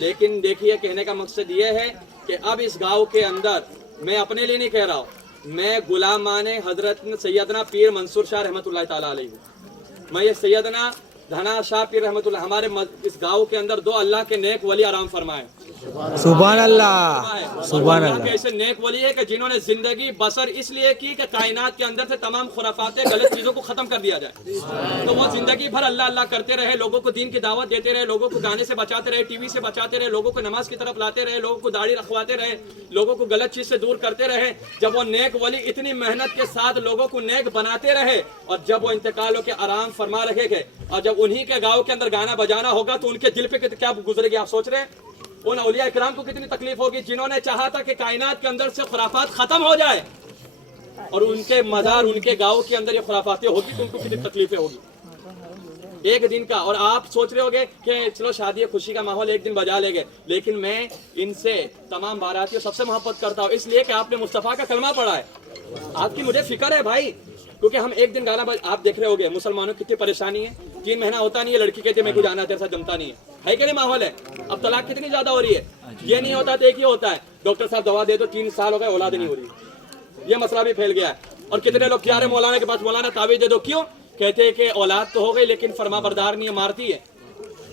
لیکن دیکھیے کہنے کا مقصد یہ ہے کہ اب اس گاؤں کے اندر میں اپنے لیے نہیں کہہ رہا ہوں، میں غلامان حضرت سیدنا پیر منصور شاہ رحمۃ اللہ تعالیٰ علیہ ہوں۔ میں یہ سیدنا دھنا شاہ پیر رحمۃ اللہ ہمارے اس گاؤں کے اندر دو اللہ کے نیک ولی آرام فرمائے، سبحان اللہ، سبحان اللہ اللہ۔ کے ایسے نیک ولی ہے کہ جنہوں نے زندگی بسر اس لیے کی کہ کائنات کے اندر سے تمام خرافات غلط چیزوں کو ختم کر دیا جائے، تو وہ زندگی بھر اللہ اللہ کرتے رہے، لوگوں کو دین کی دعوت دیتے رہے، لوگوں کو گانے سے بچاتے رہے، ٹی وی سے بچاتے رہے، لوگوں کو نماز کی طرف لاتے رہے، لوگوں کو داڑھی رکھواتے رہے، لوگوں کو غلط چیز سے دور کرتے رہے۔ جب وہ نیک ولی اتنی محنت کے ساتھ لوگوں کو نیک بناتے رہے اور جب وہ انتقال ہو کے آرام فرما رہے گے اور جب انہی کے گاؤں کے اندر گانا بجانا ہوگا تو ان کے دل پہ کیا گزرے گی آپ سوچ رہے ہیں؟ ان اولیاء اکرام کو کتنی تکلیف ہوگی جنہوں نے چاہا تھا کہ کائنات کے اندر سے خرافات ختم ہو جائے اور ان کے مزار ان کے گاؤں کے اندر یہ خرافاتیں ہوگی تو ان کو کتنی تکلیفیں ہوگی ایک دن کا۔ اور آپ سوچ رہے ہوگے کہ چلو شادی خوشی کا ماحول ایک دن بجا لے گے، لیکن میں ان سے تمام باراتیوں سب سے محبت کرتا ہوں اس لیے کہ آپ نے مصطفیٰ کا کلمہ پڑھا ہے، آپ کی مجھے فکر ہے بھائی، کیونکہ ہم ایک دن گانا آپ دیکھ رہے ہوگے مسلمانوں کی کتنی پریشانی ہے، 3 مہینہ ہوتا نہیں ہے، لڑکی کہتی ہے میں کو جانا تیرے ساتھ جمتا نہیں ہے کہ نہیں ماحول ہے؟ اب طلاق کتنی زیادہ ہو رہی ہے، یہ نہیں ہوتا تو ایک ہی ہوتا ہے ڈاکٹر صاحب دوا دے دو 3 سال ہو گئے اولاد نہیں ہو رہی، یہ مسئلہ بھی پھیل گیا ہے۔ اور کتنے لوگ کیا رہے مولانا کے پاس، مولانا تعویذ دے دو، کیوں؟ کہتے ہیں کہ اولاد تو ہو گئی لیکن فرما بردار نہیں ہے، مارتی ہے۔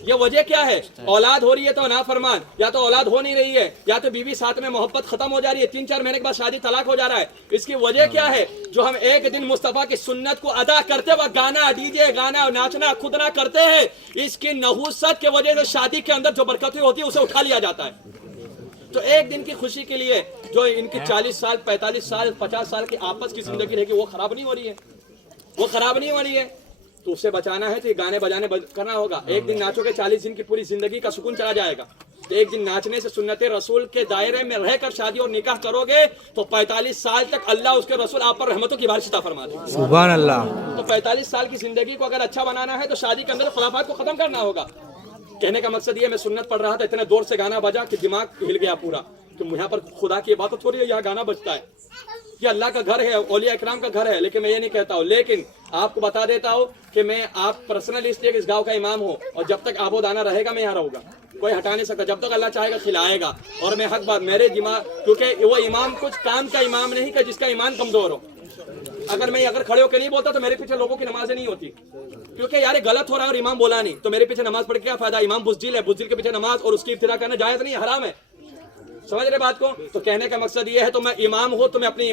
یہ وجہ کیا ہے؟ اولاد ہو رہی ہے تو نافرمان، یا تو اولاد ہو نہیں رہی ہے، یا تو بیوی ساتھ میں محبت ختم ہو جا رہی ہے، 3-4 مہینے کے بعد شادی طلاق ہو جا رہا ہے۔ اس کی وجہ کیا ہے؟ جو ہم ایک دن مصطفیٰ کی سنت کو ادا کرتے وقت گانا ڈی جے گانا ناچنا خود نہ کرتے ہیں، اس کی نحوست کی وجہ سے شادی کے اندر جو برکتیں ہوتی ہے اسے اٹھا لیا جاتا ہے۔ تو ایک دن کی خوشی کے لیے جو ان کی 40 سال 45 سال 50 سال کی آپس کی زندگی رہے گی وہ خراب نہیں ہو رہی ہے، وہ خراب نہیں ہو رہی ہے، تو اسے بچانا ہے تو یہ گانے بجانے کرنا ہوگا۔ ایک دن ناچو گے 40 دن کی پوری زندگی کا سکون چلا جائے گا، ایک دن ناچنے سے سنت رسول کے دائرے میں رہ کر شادی اور نکاح کرو گے تو 45 سال تک اللہ اس کے رسول آپ پر رحمتوں کی بارش عطا فرماتے ہیں۔ سبحان اللہ۔ تو 45 سال کی زندگی کو اگر اچھا بنانا ہے تو شادی کے اندر خرافات کو ختم کرنا ہوگا۔ کہنے کا مقصد یہ میں سنت پڑھ رہا تھا، اتنے دور سے گانا بجا کہ دماغ ہل گیا پورا، تو یہاں پر خدا کی عبادت ہو رہی ہے، یہاں گانا بجتا ہے، یہ اللہ کا گھر ہے، اولیاء اکرام کا گھر ہے، لیکن میں یہ نہیں کہتا ہوں۔ لیکن آپ کو بتا دیتا ہوں کہ میں آپ پرسنلی اس لیے کہ اس گاؤں کا امام ہوں اور جب تک آب و دانہ رہے گا میں یہاں رہوں گا، کوئی ہٹا نہیں سکتا، جب تک اللہ چاہے گا کھلائے گا۔ اور میں حق بات میرے دماغ، کیونکہ وہ امام کچھ کام کا امام نہیں کہ جس کا ایمان کمزور ہو، اگر کھڑے ہو کے نہیں بولتا تو میرے پیچھے لوگوں کی نمازیں نہیں ہوتی، کیونکہ یار غلط ہو رہا ہے اور امام بولا نہیں تو میرے پیچھے نماز پڑھ کے کیا فائدہ؟ امام بزدل ہے، بزدل کے پیچھے نماز اور اس کی ابتدا کرنا جائز نہیں، حرام ہے، سمجھ رہے بات کو؟ تو کہنے کا مقصد یہ ہے تو میں امام ہوں تو میں اپنی